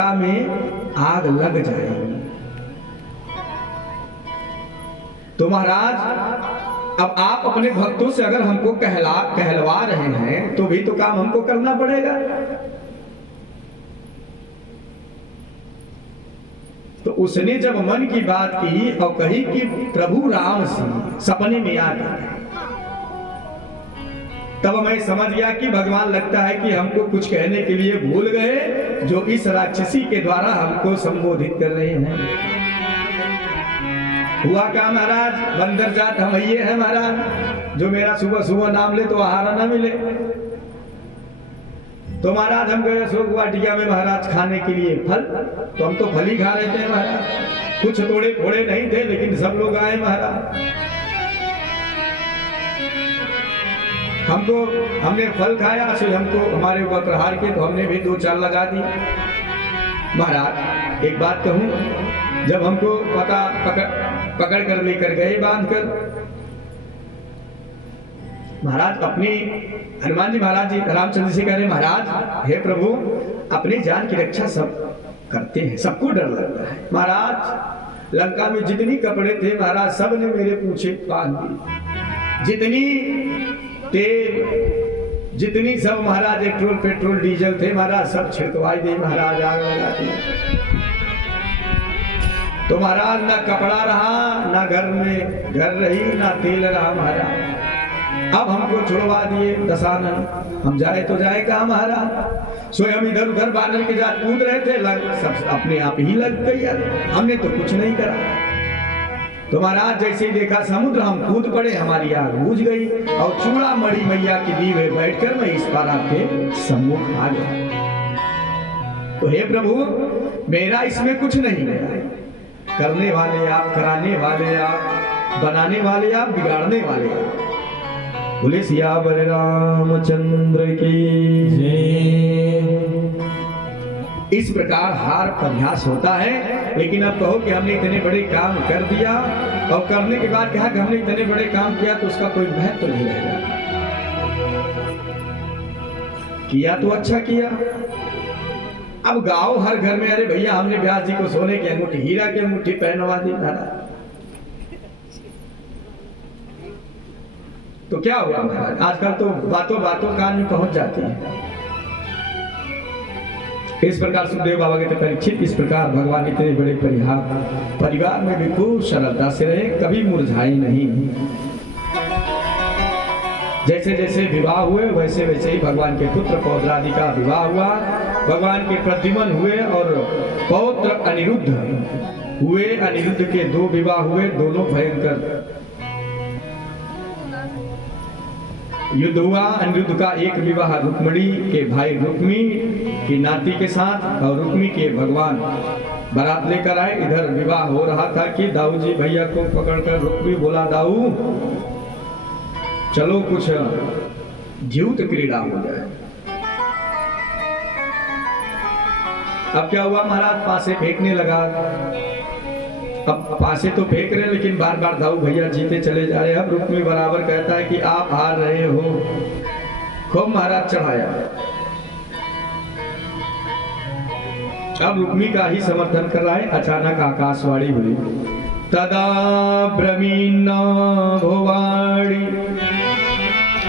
में आग लग जाएगी। तो महाराज अब आप अपने भक्तों से अगर हमको कहलवा रहे हैं तो भी तो काम हमको करना पड़ेगा। तो उसने जब मन की बात की और कही कि प्रभु राम सिंह सपने में आ गए, तब मैं समझ गया कि भगवान लगता है कि हमको कुछ कहने के लिए भूल गए, जो इस राक्षसी के द्वारा हमको संबोधित कर रहे हैं। हुआ क्या महाराज, बंदर जात हम ये हैं महाराज, जो मेरा सुबह सुबह नाम ले तो आहार ना मिले। तो महाराज हम गए अशोक वाटिका में महाराज खाने के लिए फल, तो हम तो फल ही खा रहे थे महाराज, कुछ तोड़े फोड़े नहीं थे, लेकिन सब लोग आए महाराज। हमने फल खाया, सो हमको हमारे ऊपर प्रहार किए, तो हमने भी 2 चाल लगा दी। महाराज एक बात कहूं, जब हमको पकड़ कर लेकर गए बांध कर, महाराज अपनी हनुमान जी महाराज जी रामचंद्र से कह रहे, महाराज हे प्रभु अपनी जान की रक्षा सब करते हैं, सबको डर लगता है। महाराज लंका में जितनी कपड़े थे महाराज सब ने मेरे पूछे बांध दी, जितनी तेल जितनी सब महाराज पेट्रोल डीजल थे महाराज सब छिड़कवाई दी महाराज, आग लगा दी। तो महाराज ना कपड़ा रहा, ना घर रही, ना तेल रहा महाराज। अब हमको छुड़वा दिए दशानन, हम जाए तो जाए कहाँ महाराज। स्वयं इधर उधर बानर के जात कूद रहे थे, सब अपने आप ही लग गई, हमने तो कुछ नहीं करा। तो महाराज जैसे ही देखा समुद्र, हम कूद पड़े, हमारी आग बुझ गई और चूड़ा मड़ी मैया की दीवे बैठकर मैं इस पार आपके सम्मुख आ गया। तो हे प्रभु मेरा इसमें कुछ नहीं है, करने वाले आप, कराने वाले आप, बनाने वाले आप, बिगाड़ने वाले आप। बोले सियावर रामचंद्र की जय। इस प्रकार हार प्रयास होता है। लेकिन अब कहो कि हमने इतने बड़े काम कर दिया, और करने के बाद कहा कि हमने इतने बड़े काम किया तो उसका कोई महत्व तो नहीं रह जाता। किया तो अच्छा किया। अब गाँव हर घर में, अरे भैया हमने व्यास जी को सोने की अंगूठी, हीरा की अंगूठी पहनवा दी महाराज, तो क्या हुआ महाराज, आजकल तो बातों बातों कान में पहुंच जाती है। इस प्रकार सुखदेव बाबा के परीक्षित इस प्रकार भगवान इतने बड़े परिवार में भी खूब सरलता से रहे, कभी मुरझाई नहीं। जैसे जैसे विवाह हुए वैसे वैसे ही भगवान के पुत्र पौत्रादि का विवाह हुआ, भगवान के प्रद्युम्न हुए और पौत्र अनिरुद्ध हुए। अनिरुद्ध के 2 विवाह हुए, दोनों भयंकर युद्ध हुआ। अनिरुद्ध का एक विवाह रुक्मिणी के भाई रुक्मी की नाती के साथ, और रुक्मी के भगवान बारात लेकर आए। इधर विवाह हो रहा था कि दाऊ जी भैया को पकड़कर रुक्मी बोला, दाऊ चलो कुछ द्यूत क्रीड़ा हो जाए। अब क्या हुआ महाराज, पासे फेंकने लगा। अब पासे तो फेंक रहे, लेकिन बार बार दाऊ भैया जीते चले जा रहे। अब रुक्मी बराबर कहता है कि आप हार रहे हो। खूब महाराज चढ़ाया। अब रुक्मी का ही समर्थन कर रहा है। अचानक आकाशवाणी हुई, तदा ब्रह्मीण भुवाणी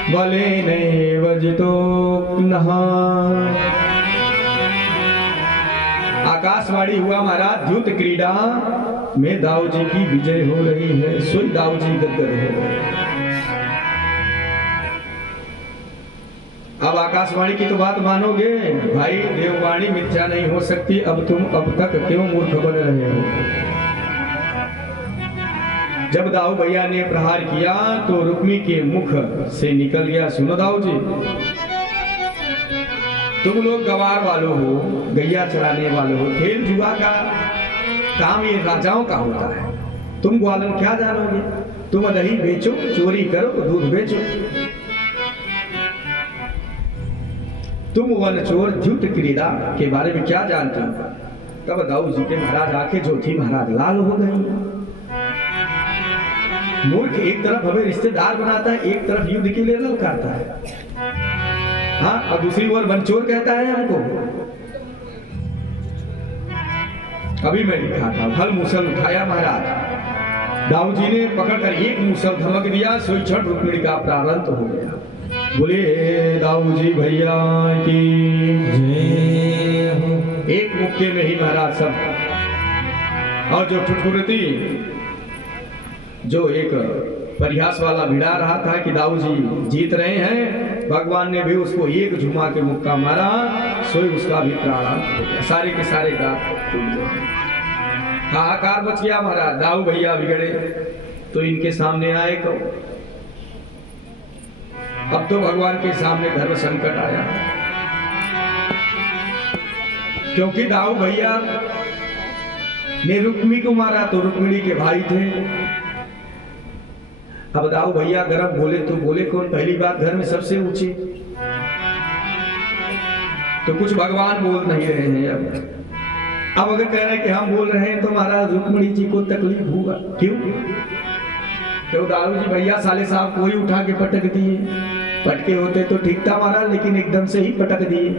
बले नैव जितो नः। आकाशवाणी हुआ महाराज, द्यूत क्रीड़ा में दाऊ जी की विजय हो रही है। सोई दाऊ जी गदगद हो गए। अब आकाशवाणी की तो बात मानोगे भाई, देववाणी मिथ्या नहीं हो सकती। अब तुम अब तक क्यों मूर्ख बन रहे हो। जब दाऊ भैया ने प्रहार किया तो रुक्मी के मुख से निकल गया, सुनो दाऊ जी तुम लोग गवार वालों हो, गैया चराने वालों हो, खेल जुआ का काम ये राजाओं का होता है। तुम ग्वालन क्या जानोगे, तुम दही बेचो, चोरी करो, दूध बेचो, तुम वन चोर द्यूत क्रीड़ा के बारे में क्या जानते हो। तब दाऊ जी के महाराज आंखें जो थी महाराज लाल हो गई। मूर्ख एक तरफ हमें रिश्तेदार बनाता है, एक तरफ युद्ध के लिए ललकारता है। हाँ, और दूसरी ओर बनचोर कहता है हमको। अभी मैं लिखा था, फल मूसल उठाया महाराज। दाऊ जी ने पकड़कर एक मूसल धमक दिया, सोई छठ रुक्मिणी का प्रारंभ हो गया। बोले दाऊ जी भैया की जय हो। एक मुक्के में ही महाराज सब। और जो ठुठुरती जो एक परिहास वाला भिड़ा रहा था कि दाऊ जी जीत रहे हैं, भगवान ने भी उसको एक झुमा के मुक्का मारा, सोई उसका भी प्राणांत हो गया। सारे के सारे गात टूट गए। हाहाकार मच गया महाराज। दाऊ भैया बिगड़े तो इनके सामने आए तो अब तो भगवान के सामने धर्म संकट आया, क्योंकि दाऊ भैया ने रुक्मिणी को मारा तो रुक्मिणी के भाई थे। अब दाऊ भैया गरम बोले तो बोले कौन? पहली बात घर में सबसे ऊंची, तो कुछ भगवान बोल नहीं रहे हैं। अब अगर कह रहे हैं कि हम बोल रहे हैं तो महाराज रुक्मिणी जी को तकलीफ होगा। क्यों? तो दाऊ जी भैया साले साहब कोई उठा के पटक दिए। पटके होते तो ठीक था महाराज, लेकिन एकदम से ही पटक दिए।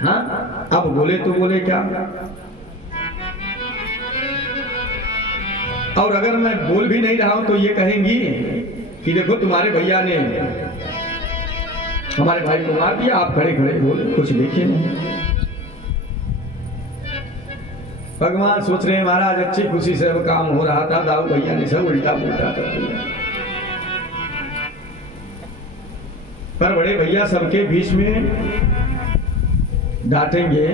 हाँ, अब बोले तो बोले क्या? और अगर मैं बोल भी नहीं रहा हूं तो ये कहेंगी कि देखो तुम्हारे भैया ने हमारे भाई को मार दिया, आप खड़े खड़े बोले, कुछ देखे नहीं। भगवान सोच रहे हैं महाराज अच्छी खुशी से वो काम हो रहा था, दाऊ भैया ने सब उल्टा पुल्टा कर दिया। पर बड़े भैया सबके बीच में डांटेंगे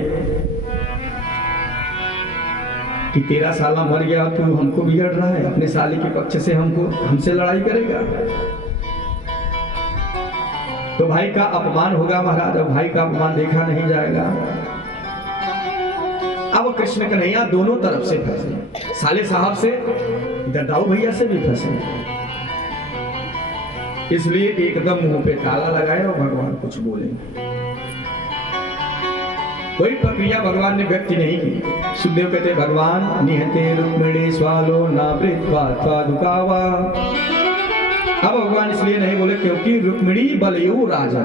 कि तेरा साला मर गया तू हमको बिगड़ रहा है, अपने साले के पक्ष से हमसे लड़ाई करेगा। तो भाई का अपमान होगा महाराज। अब भाई का अपमान देखा नहीं जाएगा। अब कृष्ण कन्हैया दोनों तरफ से फंसे, साले साहब से, इधर दाऊ भैया से भी फंसे। इसलिए एकदम मुंह पे ताला लगाए और भगवान कुछ बोले। कोई प्रक्रिया भगवान ने व्यक्त नहीं की। सुखदेव कहते भगवान निहते रुक्मिणी स्वालो ना प्रीत्वा दुकावा। अब भगवान इसलिए नहीं बोले क्योंकि रुक्मिणी बलयो राजा।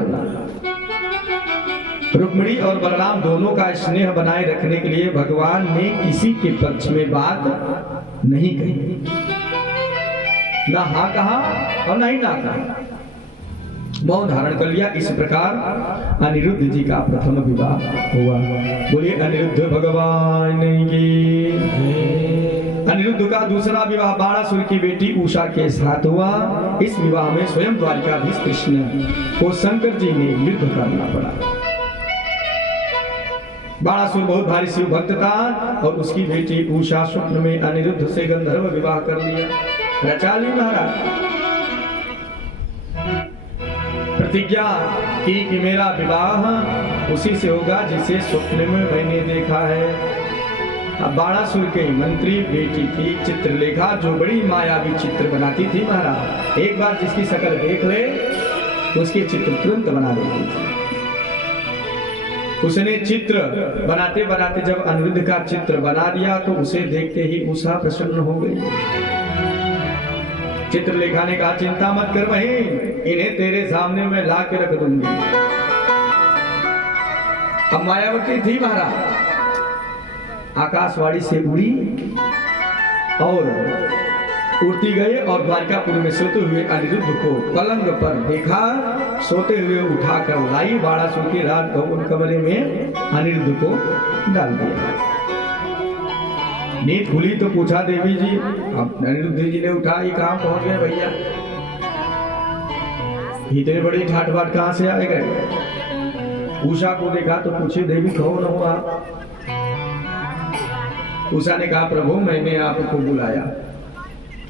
रुक्मिणी और बलराम दोनों का स्नेह बनाए रखने के लिए भगवान ने किसी के पक्ष में बात नहीं कही, ना हाँ कहा और ना ही ना कहा, मौन धारण कर लिया। इस प्रकार अनिरुद्ध जी का प्रथम विवाह हुआ। बोलिए अनिरुद्ध भगवान की। अनिरुद्ध का दूसरा विवाह बाणासुर की बेटी उषा के साथ हुआ। इस विवाह में स्वयं द्वारिकाधीश कृष्ण को शंकर जी ने युद्ध करना पड़ा। बाणासुर बहुत भारी शिव भक्त था और उसकी बेटी उषा स्वप्न में अनिरुद्ध से गंधर्व विवाह कर लिया। रचा ली महाराज, प्रतिज्ञा की कि मेरा विवाह उसी से होगा जिसे स्वप्न में मैंने देखा है। अब बाणासुर के मंत्री बेटी थी चित्रलेखा, जो बड़ी मायावी चित्र बनाती थी महाराज। एक बार जिसकी शक्ल देख ले उसकी चित्र तुरंत बना देती थी। उसने चित्र बनाते बनाते जब अनिरुद्ध का चित्र बना दिया तो उसे देखते ही उषा प्रसन्न हो गई। चित्रलेखा ने कहा चिंता मत कर बहन, इन्हें तेरे सामने मैं ला के रख दूंगी। अब मायावती थी महाराज, आकाशवाणी से उड़ी और उड़ती गए और द्वारकापुर में सोते हुए अनिरुद्ध को पलंग पर देखा। सोते हुए उठाकर लाई, बाणासुर के राजभवन कमरे में अनिरुद्ध को डाल दिया। नींद खुली तो पूछा देवी जी, अब अनिरुद्ध जी ने उठा, ये कहां पहुंच गए भैया? इतने बड़ी ठाट बाट कहां से आए गए? उषा को देखा तो पूछे देवी कौन हो आप? उषा ने कहा प्रभु मैंने आपको बुलाया।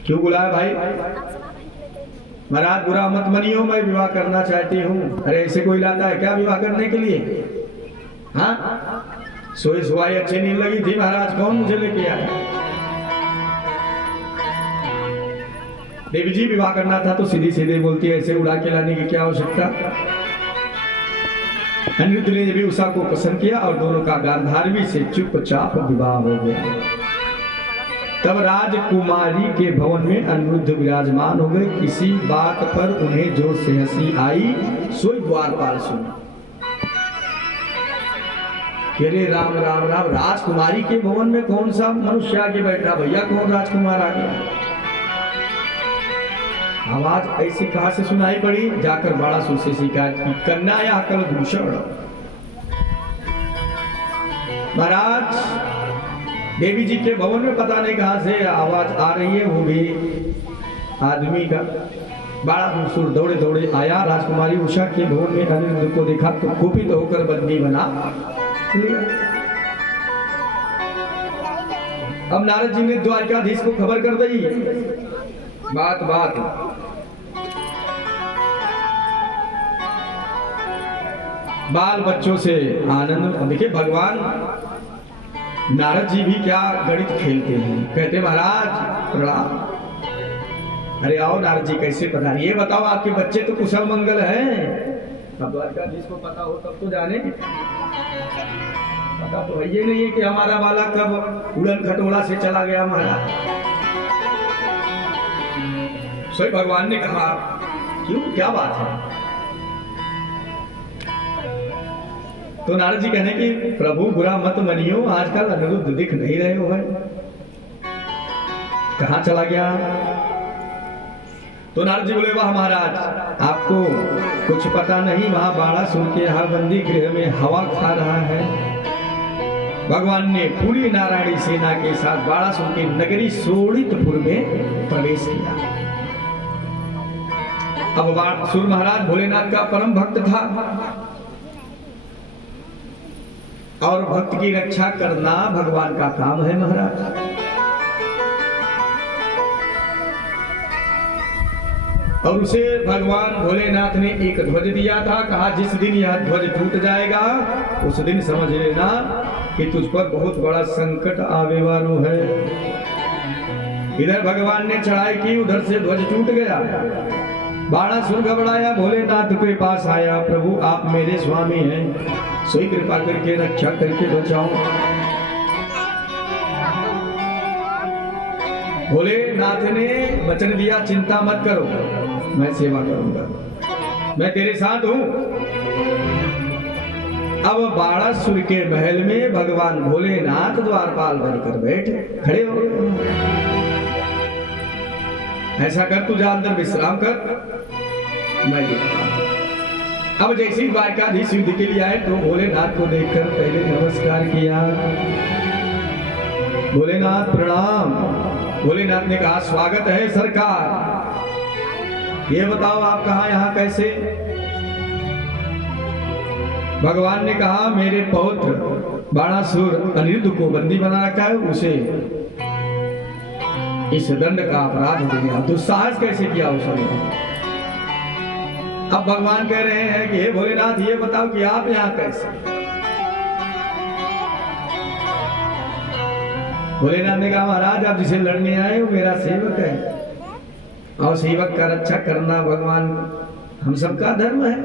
क्यों बुलाया भाई? महाराज बुरा मत मनियो, मैं विवाह करना चाहती हूँ। अरे ऐसे कोई लाता है क्या विवाह करने के लिए? हाँ, सोई सुहाई अच्छी नहीं लगी थी महाराज, कौन मुझे लेके आया? देवी जी विवाह करना था तो सीधी सीधे बोलती है, ऐसे उड़ा के लाने की क्या आवश्यकता? अनिरुद्ध ने भी उषा को पसंद किया और दोनों का गांधारवी से चुपचाप विवाह हो गया। तब राजकुमारी के भवन में अनिरुद्ध विराजमान हो गए। किसी बात पर उन्हें जोर से हंसी आई, सोई द्वारपाल सुना। अरे राम राम राम, राजकुमारी के भवन में कौन सा मनुष्य आके बैठा भैया, कौन राजकुमार आ गया? आवाज ऐसी कहां से सुनाई पड़ी? जाकर बाणासुर से शिकायत की, कन्या या कल दूषण। महाराज देवी जी के भवन में पता नहीं कहां से आवाज आ रही है, वो भी आदमी का। बाणासुर दौड़े दौड़े आया, राजकुमारी उषा के भवन में अनिरुद्ध को देखा तो कुपित होकर बंदी बना लिया। अब नारद जी ने द्वारकाधीश को खबर कर दी। बात बात बाल बच्चों से आनंद। देखिए भगवान नारद जी भी क्या गणित खेलते हैं। कहते महाराज प्रणाम। अरे आओ नारद जी, कैसे पधारी? ये बताओ आपके बच्चे तो कुशल मंगल हैं। अब द्वारकाधीश को पता हो तब तो जाने, पता तो ये नहीं है कि हमारा बालक कब उड़न खटोला से चला गया महाराज। स्वयं भगवान ने कहा क्यों, क्या बात है? तो नारद जी कहने की प्रभु बुरा मत मनियो, आजकल अनिरुद्ध दिख नहीं रहे हो है, कहां चला गया? तो नारद जी बोले वाह महाराज, आपको कुछ पता नहीं, वहां बाणासुर के यहाँ बंदी गृह में हवा खा रहा है। भगवान ने पूरी नारायणी सेना के साथ बाणासुर की नगरी शोणितपुर में प्रवेश किया। अब बाणासुर महाराज भोलेनाथ का परम भक्त था और भक्त की रक्षा करना भगवान का काम है महाराज। और उसे भगवान भोलेनाथ ने एक ध्वज दिया था, कहा जिस दिन यह ध्वज टूट जाएगा उस दिन समझ लेना कि तुझ पर बहुत बड़ा संकट आने वाला है। इधर भगवान ने चढ़ाई की, उधर से ध्वज टूट गया। बाणासुर घबराया, भोलेनाथ के पास आया, प्रभु आप मेरे स्वामी हैं, सोई कृपा करके रक्षा करके बचाओ। भोलेनाथ ने वचन दिया चिंता मत करो, मैं सेवा करूंगा, मैं तेरे साथ हूं। अब बाणासुर के महल में भगवान भोलेनाथ द्वारपाल बनकर बैठे खड़े हो। ऐसा कर, तू जा अंदर विश्राम कर, मैं देखता हूं। अब जैसे ही द्वारकाधीश युद्ध के लिए आए तो भोलेनाथ को देखकर पहले नमस्कार किया। भोलेनाथ प्रणाम। भोलेनाथ ने कहा स्वागत है सरकार, ये बताओ आप कहां यहां कैसे? भगवान ने कहा मेरे पौत्र बाणासुर अनिरुद्ध को बंदी बना रखा है, उसे इस दंड का अपराध हो गया। दुस्साहस कैसे किया उसने? अब भगवान कह रहे हैं कि हे भोलेनाथ ये बताओ कि आप यहां कैसे? भोलेनाथ ने कहा महाराज आप जिसे लड़ने आए वो मेरा सेवक है और सेवक का रक्षा करना भगवान हम सबका धर्म है,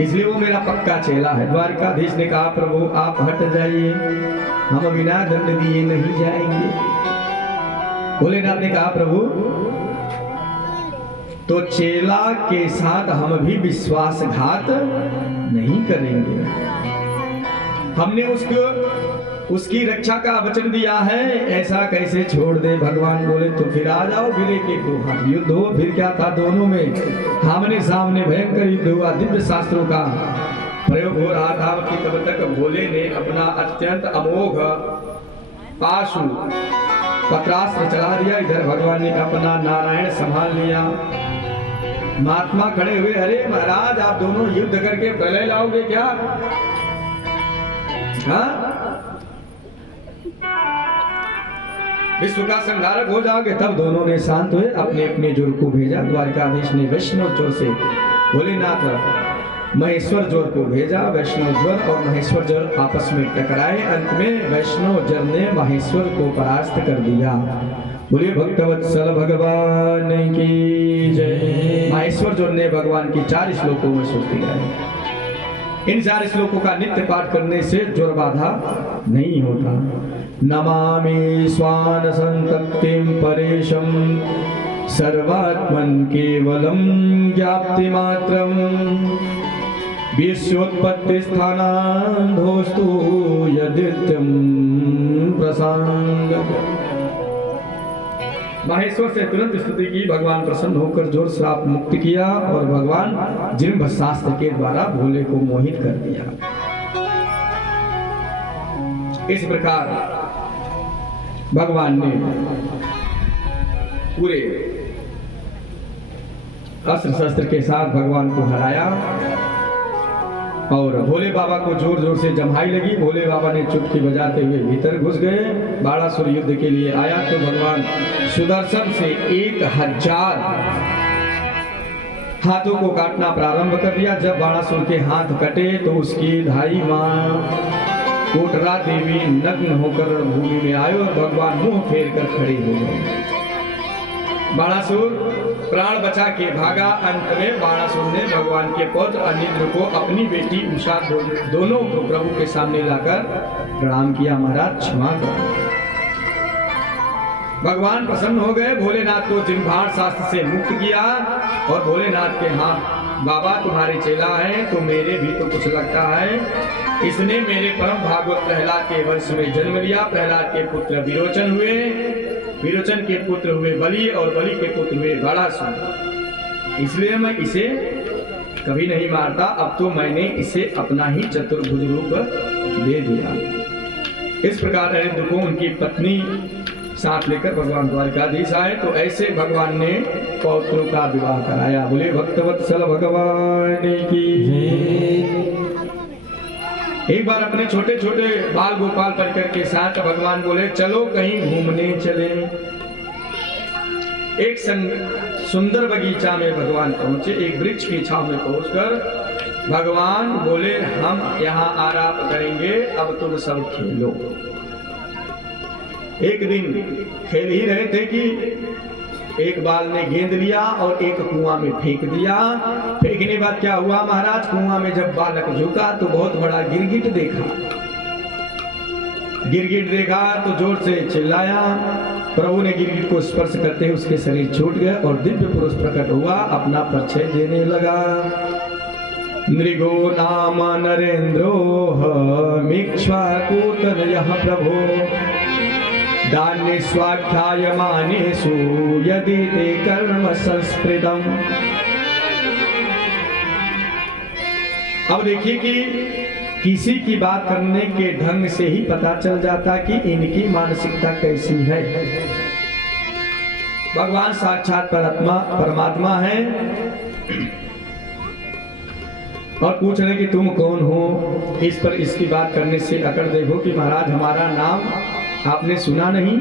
इसलिए वो मेरा पक्का चेला है। द्वारकाधीश ने कहा प्रभु आप हट जाइए, हम बिना दंड दिए नहीं जाएंगे। भोलेनाथ ने कहा प्रभु तो चेला के साथ हम भी विश्वासघात नहीं करेंगे, हमने उसकी रक्षा का वचन दिया है, ऐसा कैसे छोड़ दे? भगवान बोले तो फिर आ जाओ, फिर एक एक दो हाथ युद्ध हो। फिर क्या था, दोनों में आमने सामने भयंकर युद्ध हुआ, दिव्य शास्त्रों का प्रयोग हो रहा था कि तब तक भोले ने अपना अत्यंत अमोघ पाशु पत्रास्त्र चला दिया, इधर भगवान ने अपना नारायण संभाल लिया। महात्मा खड़े हुए, अरे महाराज आप दोनों युद्ध करके प्रलय लाओगे क्या? विश्व का संहारक हो जाओगे? तब दोनों ने शांत हुए, अपने अपने जोर को भेजा। द्वारकाधीश ने वैष्णव जोर से भोलेनाथ महेश्वर जोर को भेजा। वैष्णव ज्वर और महेश्वर ज्वर आपस में टकराए, अंत में वैष्णव जर ने महेश्वर को परास्त कर दिया। बोलिए भक्तवत्सल भगवान की जय। महेश्वर जोर ने भगवान की 4 श्लोकों में स्तुति गाई। इन 4 श्लोकों का नित्य पाठ करने से ज्वर बाधा नहीं होता। नमामि स्वान संतप्तिं परेशम सर्वात्मन केवलम ज्ञाप्ति मात्रम विश्वोत्पत्ति स्थानाधोस्तु यदित्यं प्रसांग। महेश्वर से तुरंत स्तुति की, भगवान प्रसन्न होकर जोर श्राप मुक्त किया और भगवान जिम्भ शास्त्र के द्वारा भोले को मोहित कर दिया। इस प्रकार भगवान ने पूरे अस्त्र शस्त्र के साथ भगवान को हराया और भोले बाबा को जोर जोर से जम्हाई लगी। भोले बाबा ने चुटकी बजाते हुए भीतर घुस गए। बाणासुर युद्ध के लिए आया तो भगवान सुदर्शन से 1000 हाथों को काटना प्रारंभ कर दिया। जब बाणासुर के हाथ कटे तो उसकी धाई मां कोटरा देवी नग्न होकर भूमि में आए और भगवान मुंह फेर कर खड़े हो गए। बाणासुर प्राण बचा के भागा। अंत में बाणासुर ने भगवान के पुत्र अनिद्र को अपनी बेटी उषा दोनों को प्रभु के सामने लाकर प्रणाम किया। महाराज क्षमा करो। भगवान प्रसन्न हो गए। भोलेनाथ को जिम्भाड़ शास्त्र से मुक्त किया और भोलेनाथ के हाँ बाबा तुम्हारे चेला है तो मेरे भी तो कुछ लगता है। इसने मेरे परम भागवत प्रहलाद के वंश में जन्म लिया। प्रहलाद के पुत्र विरोचन हुए, विरोचन के पुत्र हुए बलि और बलि के पुत्र हुए बाणासुर। इसलिए मैं इसे कभी नहीं मारता। अब तो मैंने इसे अपना ही चतुर्भुज रूप दे दिया। इस प्रकार अनिरुद्ध को उनकी पत्नी साथ लेकर भगवान द्वारकाधीश आए तो ऐसे भगवान ने पौत्रों का विवाह कराया। बोले भक्तवत्सल भगवान की। एक बार अपने छोटे छोटे बाल गोपाल परिकर के साथ भगवान बोले चलो कहीं घूमने चले। एक सुंदर बगीचा में भगवान पहुंचे। एक वृक्ष की छांव में पहुंचकर भगवान बोले हम यहाँ आराम करेंगे, अब तुम सब खेलो। एक दिन खेल ही रहे थे कि एक बाल ने गेंद लिया और एक कुआं में फेंक दिया। फेंकने के बाद क्या हुआ महाराज, कुआं में जब बालक झुका तो बहुत बड़ा गिरगिट देखा। गिरगिट देखा तो जोर से चिल्लाया। प्रभु ने गिरगिट को स्पर्श करते ही उसके शरीर छूट गया और दिव्य पुरुष प्रकट हुआ, अपना परिचय देने लगा। नृगो नाम नरेंद्रो मिक्ष्वाकूतनयः प्रभो दान्य स्वाख्यायमानेषु यदि ते कर्म संस्कृतम। अब देखिए कि किसी की बात करने के ढंग से ही पता चल जाता कि इनकी मानसिकता कैसी है। भगवान साक्षात परमात्मा है और पूछ रहे कि तुम कौन हो। इस पर इसकी बात करने से अकड़ देखो कि महाराज हमारा नाम आपने सुना नहीं।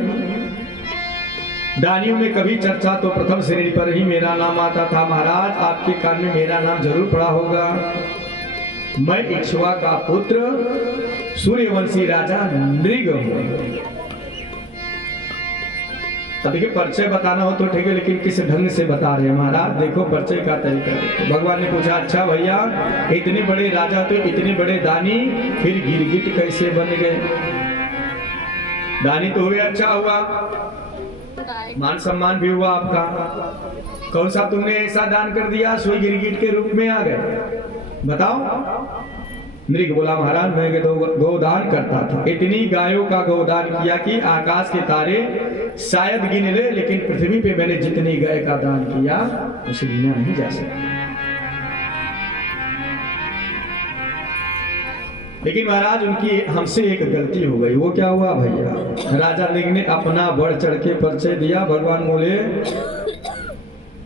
दानियों में कभी चर्चा तो प्रथम श्रेणी पर ही मेरा नाम आता था। महाराज आपके कान में मेरा नाम जरूर पड़ा होगा। मैं इक्ष्वा का पुत्र सूर्यवंशी राजा नृग हूं। अब देखिए परिचय बताना हो तो ठीक है, लेकिन किस ढंग से बता रहे हैं महाराज। देखो परिचय का तरीका देखो। भगवान ने पूछा अच्छा भैया इतने बड़े राजा तो इतने बड़े दानी, फिर गिरगिट कैसे बन गए? दानी तो हुए, अच्छा हुआ, मान सम्मान भी हुआ आपका। कौन सा तुमने ऐसा दान कर दिया सोई गिरगिट के रूप में आ गए? बताओ। नृग बोला महाराज मैं गोदान करता था। इतनी गायों का गोदान किया कि आकाश के तारे शायद गिन ले, लेकिन पृथ्वी पे मैंने जितनी गाय का दान किया उसे गिना नहीं जा सकता। लेकिन महाराज उनकी हमसे एक गलती हो गई। वो क्या हुआ भैया? राजा नृग ने अपना बढ़ चढ़ के परिचय दिया। भगवान बोले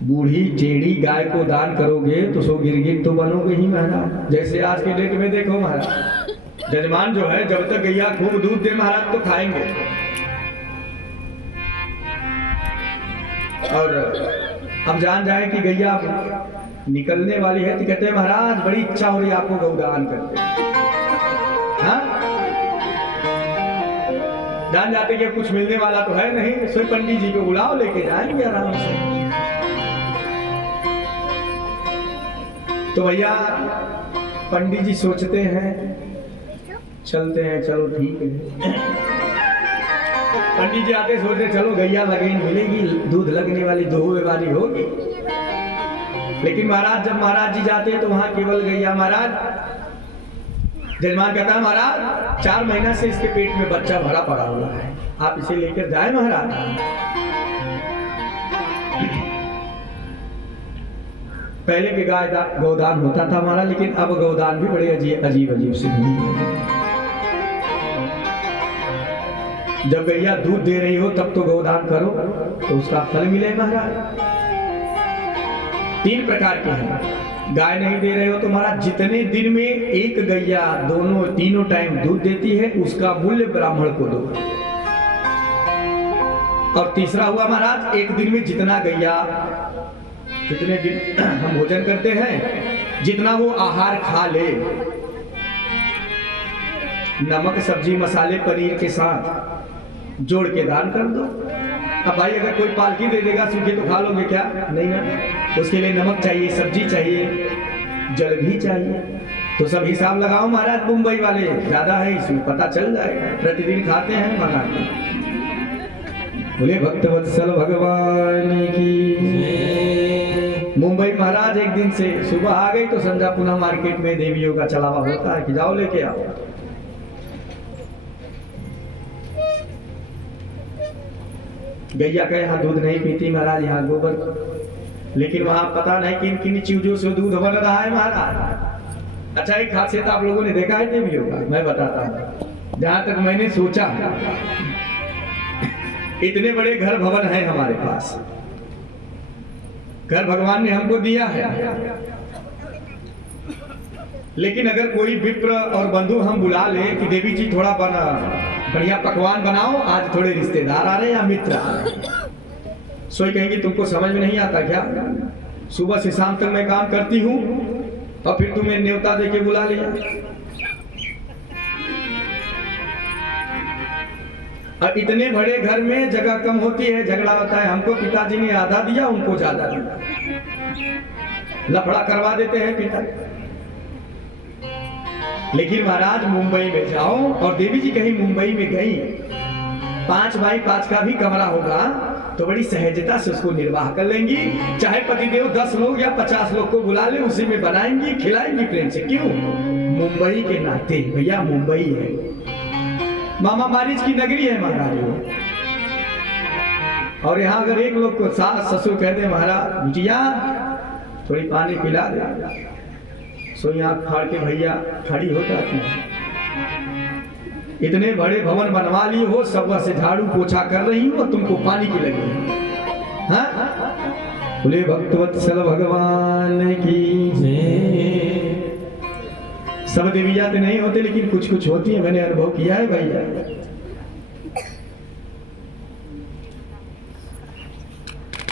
बूढ़ी टेढ़ी गाय को दान करोगे तो सो गिरगिट तो बनोगे ही महाराज। जैसे आज के डेट में देखो महाराज जजमान जो है जब तक गैया खूब दूध दे महाराज तो खाएंगे, और हम जान जाए कि गैया निकलने वाली है तो कहते हैं महाराज बड़ी इच्छा हो रही है आपको गौदान करते। हाँ? जान जाते कि कुछ मिलने वाला तो है नहीं, सोई पंडित जी को बुलाओ लेके जाएंगे आराम से। तो भैया पंडित जी सोचते हैं चलते हैं, चलो ठीक है। पंडित जी आते सोचते चलो गैया लगेंगे मिलेगी, दूध लगने वाली दोहे वाली होगी। लेकिन महाराज जब महाराज जी जाते हैं तो वहां केवल गैया। महाराज जजमान कहता है महाराज 4 महीना से इसके पेट में बच्चा भरा पड़ा हुआ है, आप इसे लेकर जाए महाराज। पहले के गाय गौदान होता था हमारा, लेकिन अब गौदान भी बड़े अजीब से हुई है। जब गैया दूध दे रही हो तब तो गौदान करो तो उसका फल मिले महाराज। 3 प्रकार के हैं। गाय नहीं दे रहे हो तो महाराज जितने दिन में एक गैया तीनों टाइम दूध देती है उसका मूल्य ब्राह्मण को दो। और तीसरा हुआ महाराज, एक दिन में जितना गैया, कितने दिन हम भोजन करते हैं, जितना वो आहार खा ले, नमक सब्जी मसाले पनीर के साथ जोड़ के दान कर दो। अब भाई अगर कोई पालकी दे देगा सूखे तो खा लोगे क्या? नहीं ना, उसके लिए नमक चाहिए, सब्जी चाहिए, जल भी चाहिए। तो सब हिसाब लगाओ महाराज। मुंबई वाले ज्यादा है इसमें पता चल जाएगा, प्रतिदिन खाते हैं महाराज। बोले भक्तवत्सल भगवान की। मुंबई महाराज एक दिन से सुबह आ गई तो संध्या पुनः मार्केट में देवियों का चलावा होता है कि जाओ लेके आओ। गैया का यहाँ दूध नहीं पीती महाराज, यहाँ गोबर। लेकिन वहां पता नहीं किन किन चीजों से दूध बन रहा है महाराज। अच्छा एक खासियत आप लोगों ने देखा है देवियों का, मैं बताता हूँ। जहां तक मैंने सोचा, इतने बड़े घर भवन है हमारे पास, घर भगवान ने हमको दिया है। लेकिन अगर कोई विप्र और बंधु हम बुला ले कि देवी जी थोड़ा बढ़िया पकवान बनाओ, आज थोड़े रिश्तेदार आ रहे हैं या मित्र आ रहे हैं, सोई कहेंगे तुमको समझ में नहीं आता क्या? सुबह से शाम तक मैं काम करती हूँ और फिर तुम्हें न्योता देके बुला लिया। और इतने बड़े घर में जगह कम होती है, झगड़ा होता है। हमको पिताजी ने आधा दिया, उनको ज्यादा दिया, लफड़ा करवा देते हैं पिता। लेकिन महाराज मुंबई में जाओ और देवी जी कहीं मुंबई में गई, 5 बाई 5 का भी कमरा होगा तो बड़ी सहजता से उसको निर्वाह कर लेंगी। चाहे पतिदेव 10 लोग या 50 लोग को बुला ले, उसी में बनाएंगी, खिलाएंगी प्रेम से। क्यों? मुंबई के नाते। भैया मुंबई है, मामा मारिच की नगरी है महाराज। और यहाँ अगर एक लोग को सास ससुर कह दे महाराज बिटिया थोड़ी पानी पिला दे, सो यहाँ फाड़ के भैया खड़ी हो जाती है। इतने बड़े भवन बनवा लिए हो, सब से झाड़ू पोछा कर रही हो, तुमको पानी की लगी। हाँ? बोले भक्तवत्सल भगवान की जय। सब देवियाँ तो नहीं होते, लेकिन कुछ कुछ होती है, मैंने अनुभव किया है भैया।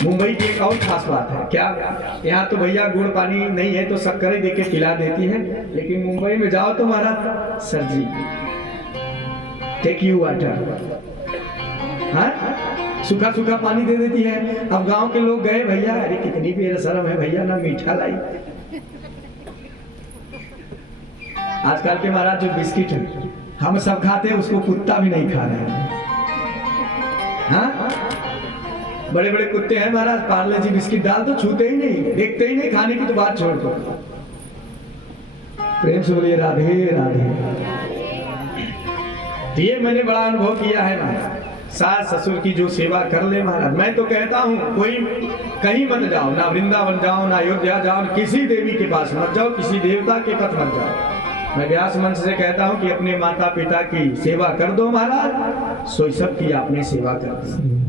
मुंबई की एक और खास बात है क्या, यहाँ तो भैया गुड़ पानी नहीं है तो शक्कर दे के पिला देती है, लेकिन मुंबई में जाओ तो महाराज sir ji take you water, हाँ सूखा सूखा पानी दे देती है। अब गांव के लोग गए, भैया अरे कितनी बेशरम है भैया, ना मीठा लाई। आजकल के महाराज जो बिस्किट है हम सब खाते हैं, उसको कुत्ता भी नहीं खा रहे हैं। हाँ बड़े बड़े कुत्ते हैं महाराज, पार्ले जी बिस्किट डाल तो छूते ही नहीं, देखते ही नहीं, खाने की तो बात छोड़ दो। प्रेम से बोलिए राधे राधे। ये मैंने बड़ा अनुभव किया है महाराज। सास ससुर की जो सेवा कर ले महाराज, मैं तो कहता हूँ कोई कहीं मत जाओ, ना वृंदावन जाओ, ना अयोध्या जाओ, किसी देवी के पास मत जाओ, किसी देवता के पथ मत जाओ। मैं व्यास मंच से कहता हूँ कि अपने माता पिता की सेवा कर दो महाराज, सोई सब की आपने सेवा कर दी।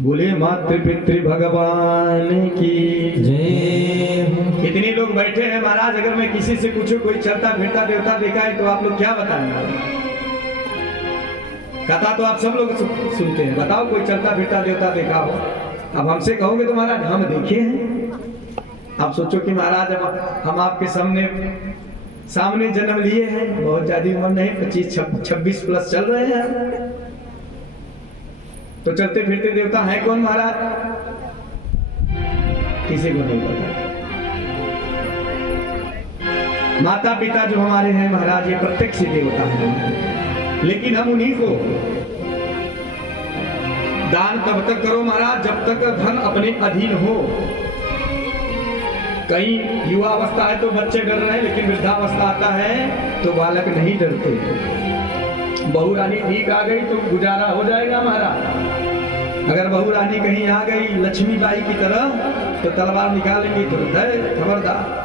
बोले मातृ पितृ भगवान की जय। इतने लोग बैठे हैं महाराज, अगर मैं किसी से पूछूं कोई चलता फिरता देवता देखा है तो आप लोग क्या बताएंगे? कथा तो आप सब लोग सुनते हैं, बताओ कोई चलता फिरता देवता देखा हो। अब हमसे कहोगे तो महाराज हम देखे हैं। आप सोचो कि महाराज अब हम आपके सामने जन्म लिए हैं, बहुत ज्यादा उम्र नहीं, 25-26 प्लस चल रहे हैं, तो चलते फिरते देवता है कौन महाराज? किसी को नहीं पता। माता पिता जो हमारे हैं महाराज, ये प्रत्यक्ष देवता है, लेकिन हम उन्हीं को दान तब तक करो महाराज जब तक धन अपने अधीन हो। कहीं युवा अवस्था है तो बच्चे डर रहे हैं, लेकिन वृद्धावस्था आता है तो बालक नहीं डरते। बहू रानी ठीक आ गई तो गुजारा हो जाएगा महाराज। अगर बहू रानी कहीं आ गई लक्ष्मी बाई की तरह तो तलवार निकालेंगी तो खबरदार।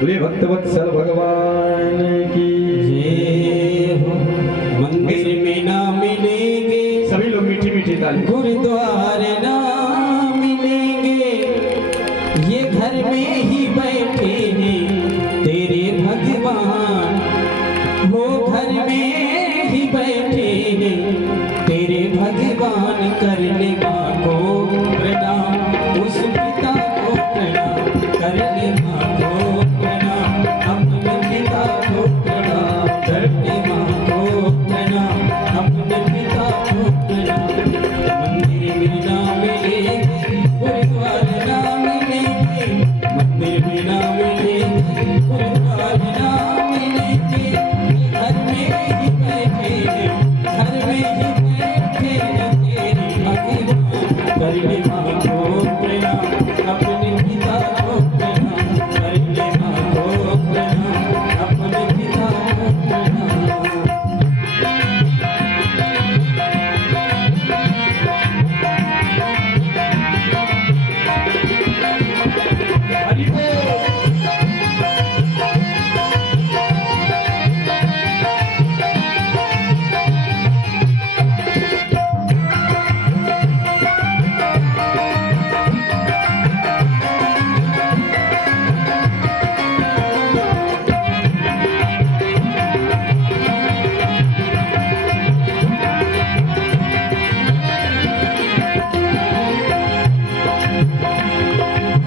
बोले भक्तवत्सल भगवान की जय हो। मंदिर में ना मिलेंगे, सभी लोग मीठी मीठी ताली। गुरुद्वारे ना मिलेंगे, ये घर में ही बैठे हैं तेरे भगवान। वो घर में ही बैठे हैं तेरे भगवान। करने माँ को प्रणाम, उस पिता को प्रणाम। करने माँ को प्रणाम, अपने पिता को प्रणाम। करने माँ को प्रणाम, अपने पिता को प्रणाम। मंदिर में ना मिलेंगे, गुरुद्वारे ना मिलेंगे। मंदिर में ना मिलेंगे, गुरुद्वारे ना मिलेंगे। घर में ही बैठे हैं, घर में ही बैठे हैं तेरे भगवान। करने माँ को प्रणाम, अपने पिता को प्रणाम। करने माँ को प्रणाम, अपने पिता को प्रणाम। हरि बोल।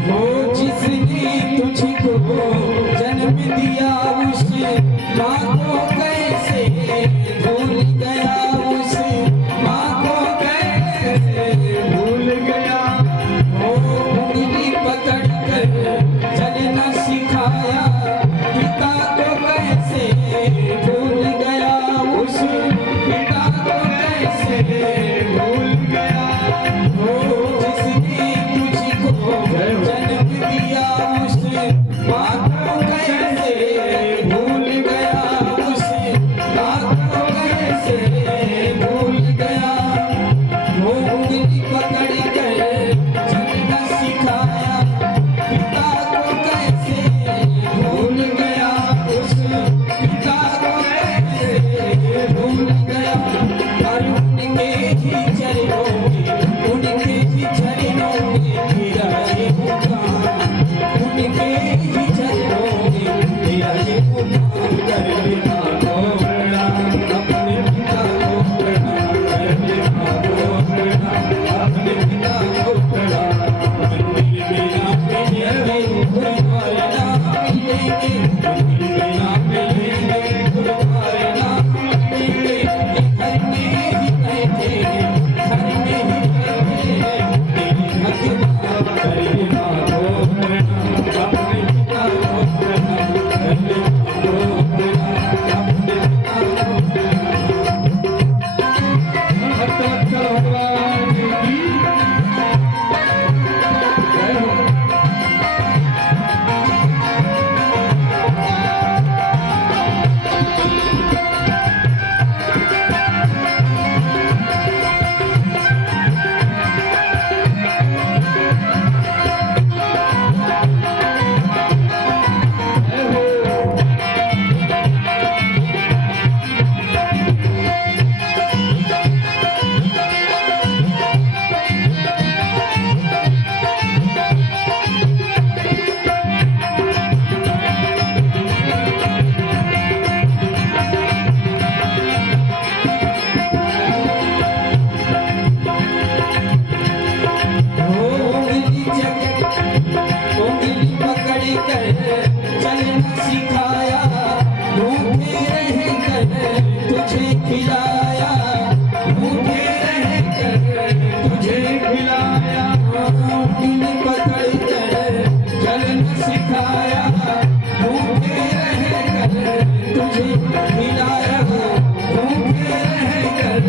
वो जिसने तुझको जन्म दिया उस माँ को कैसे भूल गया। उस माँ को कैसे भूल गया। वो उंगली पकड़ कर चलना सिखाया, पिता को कैसे भूल गया। उस पिता को कैसे भूल गया। वो जिसने तुझको जन्म दिया उस माँ को कैसे भूल गया। उस माँ को कैसे भूल गया। वो उंगली पकड़ कर चलना सिखाया, पिता को कैसे भूल गया। उस पिता को कैसे भूल गया। और उनके ही चरणों में, उनके ही चरणों में तेरा ये मुकाम। उनके ही चरणों में तेरा ये मुकाम। करने माँ को प्रणाम, अपने पिता को प्रणाम। करने माँ को प्रणाम, अपने पिता को प्रणाम। मंदिर में ना मिलेंगे, गुरुद्वारे ना मिलेंगे। मंदिर में ना मिलेंगे, गुरुद्वारे ना मिलेंगे। घर में ही बैठे हैं, घर में ही बैठे हैं तेरे भगवान। करने माँ को प्रणाम, अपने पिता को प्रणाम। करने माँ को प्रणाम, अपने पिता को प्रणाम। भक्तवत्सल भगवान की जय हो। उंगली पकड़ कर चलना सिखाया, भूखे रह कर तुझे खिलाया। भूखे रह कर तुझे खिलाया। उंगली पकड़ कर चलना सिखाया, भूखे रह कर तुझे खिलाया। भूखे रह कर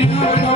अब